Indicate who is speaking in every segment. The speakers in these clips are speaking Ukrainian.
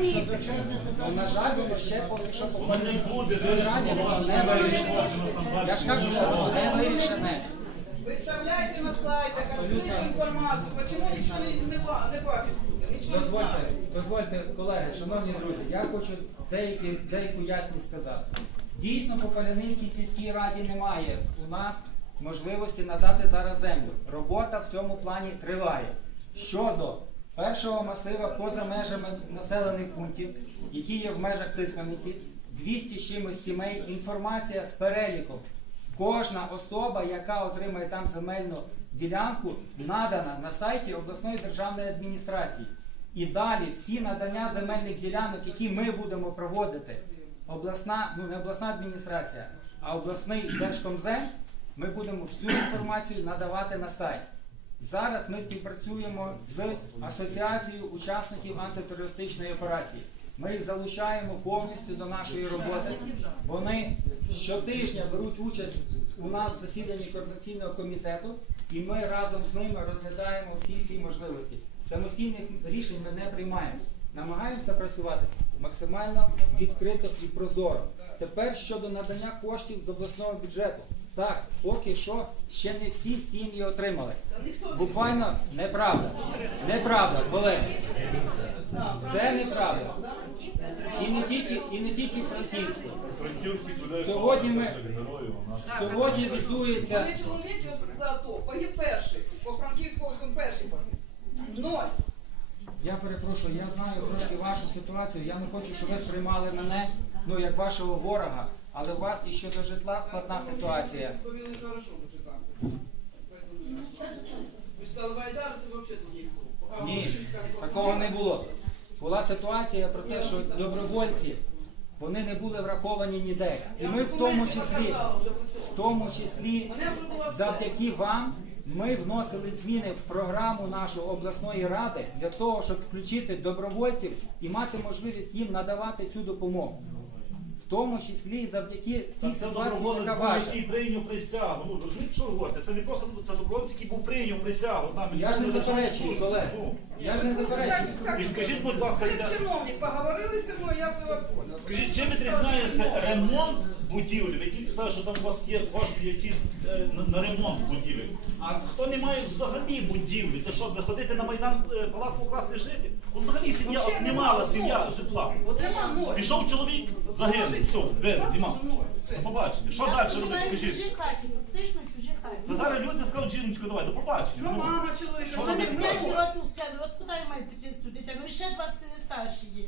Speaker 1: місяці.
Speaker 2: На жаль, воно ще поки що
Speaker 3: Воно не буде
Speaker 2: Раді не вирішено. Я ж кажу, що воно не вирішене.
Speaker 1: Выставляйте на сайтах открытую информацию. Почему ничего не, не, не бачит? Ничего не
Speaker 2: Дозвольте, дозвольте, колеги, шановні друзі, я хочу деякі, деяку ясність сказати. Дійсно, по Палянинській сільській раді немає у нас можливості надати зараз землю. Робота в цьому плані триває. Щодо першого масива поза межами населених пунктів, які є в межах Тисманиці, 200 з чимось сімей, інформація з переліком. Кожна особа, яка отримає там земельну ділянку, надана на сайті обласної державної адміністрації. І далі всі надання земельних ділянок, які ми будемо проводити, обласна, ну не обласна адміністрація, а обласний держкомзем, ми будемо всю інформацію надавати на сайт. Зараз ми співпрацюємо з асоціацією учасників антитерористичної операції. Ми їх залучаємо повністю до нашої роботи. Вони щотижня беруть участь у нас в засіданні координаційного комітету, і ми разом з ними розглядаємо всі ці можливості. Самостійних рішень ми не приймаємо. Намагаємося працювати максимально відкрито і прозоро. Тепер щодо надання коштів з обласного бюджету. Так, поки що ще не всі сім'ї отримали. Буквально неправда. Неправда, колеги. Це неправда. І не тільки, і не тільки Франківську. Сьогодні ми- Сьогодні візується.
Speaker 1: Вони чоловіки за АТО, погиб перший. По Франківському всьому перший погиб. Ноль.
Speaker 2: Я перепрошую, я знаю трошки вашу ситуацію. Я не хочу, щоб ви сприймали мене ну як вашого ворога, але у вас і щодо житла складна ситуація.
Speaker 1: Ви сказали, Вайдар, це взагалі тут ніхто.
Speaker 2: Ні, такого не було. Була ситуація про те, що добровольці вони не були враховані ніде. І ми в тому числі, в тому числі, завдяки вам. Ми вносили зміни в програму нашої обласної ради для того, щоб включити добровольців і мати можливість їм надавати цю допомогу. В тому числі і завдяки цій
Speaker 3: Це
Speaker 2: ситуації,
Speaker 3: доброволець
Speaker 2: яка
Speaker 3: був,
Speaker 2: ваша.
Speaker 3: який прийняв присягу. Ну розумієте, що ви говорите? Це не просто це доброволець, який був прийняв присягу. Там,
Speaker 2: Я ж не заперечую, колеги.
Speaker 3: Ну,
Speaker 2: Я ж не заперечую.
Speaker 3: І скажіть, будь ласка,
Speaker 1: Ви
Speaker 3: я-
Speaker 1: чиновник, поговорили зі мною, я все вас понял.
Speaker 3: Скажіть, чим відрізняється ремонт будівлі? Ви тільки сказали, що там у вас є кошти, які е, на, на ремонт будівель. А хто не має взагалі будівлі, то що, ви ходите на Майдан е, палатку класти жити? От взагалі сім'я
Speaker 1: Вообще
Speaker 3: от не
Speaker 1: нема,
Speaker 3: мала сім'я
Speaker 1: ну.
Speaker 3: житла.
Speaker 1: От нема ноль.
Speaker 3: Пішов чоловік, загинув, все, вираз, зіма. До побачення. Що далі робити, скажіть?
Speaker 4: чужі хаті, фактично чужі хаті.
Speaker 3: Це зараз люди скажуть, жіночко, давай, до побачення.
Speaker 1: Що
Speaker 3: Ну,
Speaker 1: мама чоловіка?
Speaker 3: Що
Speaker 1: що
Speaker 3: робити?
Speaker 4: П'ять років в себе, от куди я маю піти з дитину? Ну, І ще два сини старші є.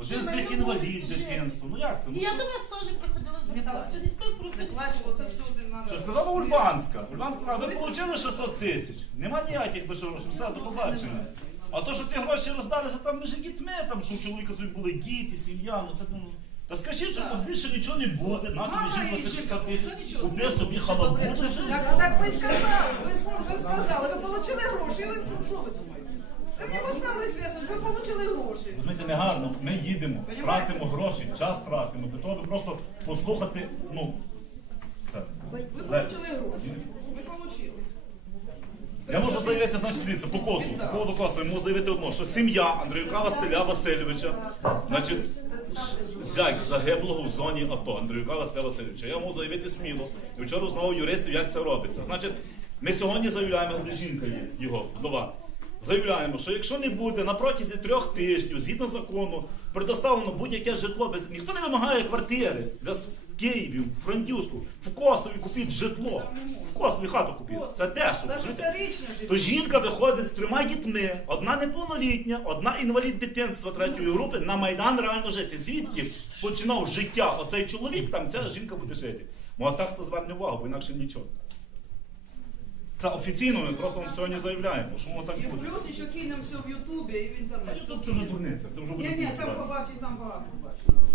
Speaker 3: Один з них інвалід дитинства. Ну як це?
Speaker 4: І я до вас теж приходила зверталася. Ніхто просто
Speaker 1: Не плачу, оце сльози надо.
Speaker 3: Що сказала Ульбанська? Ульбанська сказала, ви отримали 600 тисяч. Нема ніяких би грошей, все, до побачення. А то, що ці гроші роздалися там між дітьми, там, що у чоловіка собі були діти, сім'я, ну це ну. Та скажіть, що от більше нічого не буде, на тобі
Speaker 1: Мама
Speaker 3: жінка
Speaker 1: і
Speaker 3: це
Speaker 1: жінка,
Speaker 3: 600 тисяч,
Speaker 1: це нічого,
Speaker 3: купи собі жити.
Speaker 1: Так, так ви сказали, ви, ви сказали, ви отримали гроші, ви ну, що ви думаєте? Ви мені поставили звісно, ви отримали гроші.
Speaker 3: Розумієте, негарно, ми їдемо,
Speaker 1: Понімаєте?
Speaker 3: тратимо гроші, час тратимо, для того, аби просто послухати, ну, все.
Speaker 1: Ви отримали гроші. Ви отримали.
Speaker 3: Я можу заявити, значить, дивіться, по косу, по поводу коса, я можу заявити одно, що сім'я Андрюка Василя Васильовича, значить, зять загиблого в зоні АТО Андрюка Василя Васильовича. Я можу заявити сміло. І вчора знову юристів, як це робиться. Значить, ми сьогодні заявляємо, де жінка є, його вдова. Заявляємо, що якщо не буде на протязі трьох тижнів, згідно закону, предоставлено будь-яке житло, без ніхто не вимагає квартири для с- в Києві, в Франківську, в Косові купіть житло. В Косові хату купіть. Це дешево. Розумієте? То жінка виходить з трьома дітьми, одна неповнолітня, одна інвалід дитинства третьої групи на Майдан реально жити. Звідки починав життя оцей чоловік, там ця жінка буде жити. Ну а так хто зверне увагу, бо інакше нічого. Це офіційно ми просто вам сьогодні заявляємо, що воно так
Speaker 1: І
Speaker 3: буде.
Speaker 1: плюс ще кинемо все в Ютубі і в інтернеті.
Speaker 3: Ютуб це не дурниця, це вже
Speaker 1: Ні,
Speaker 3: буде.
Speaker 1: ні,
Speaker 3: ні,
Speaker 1: там побачить, там багато побачить.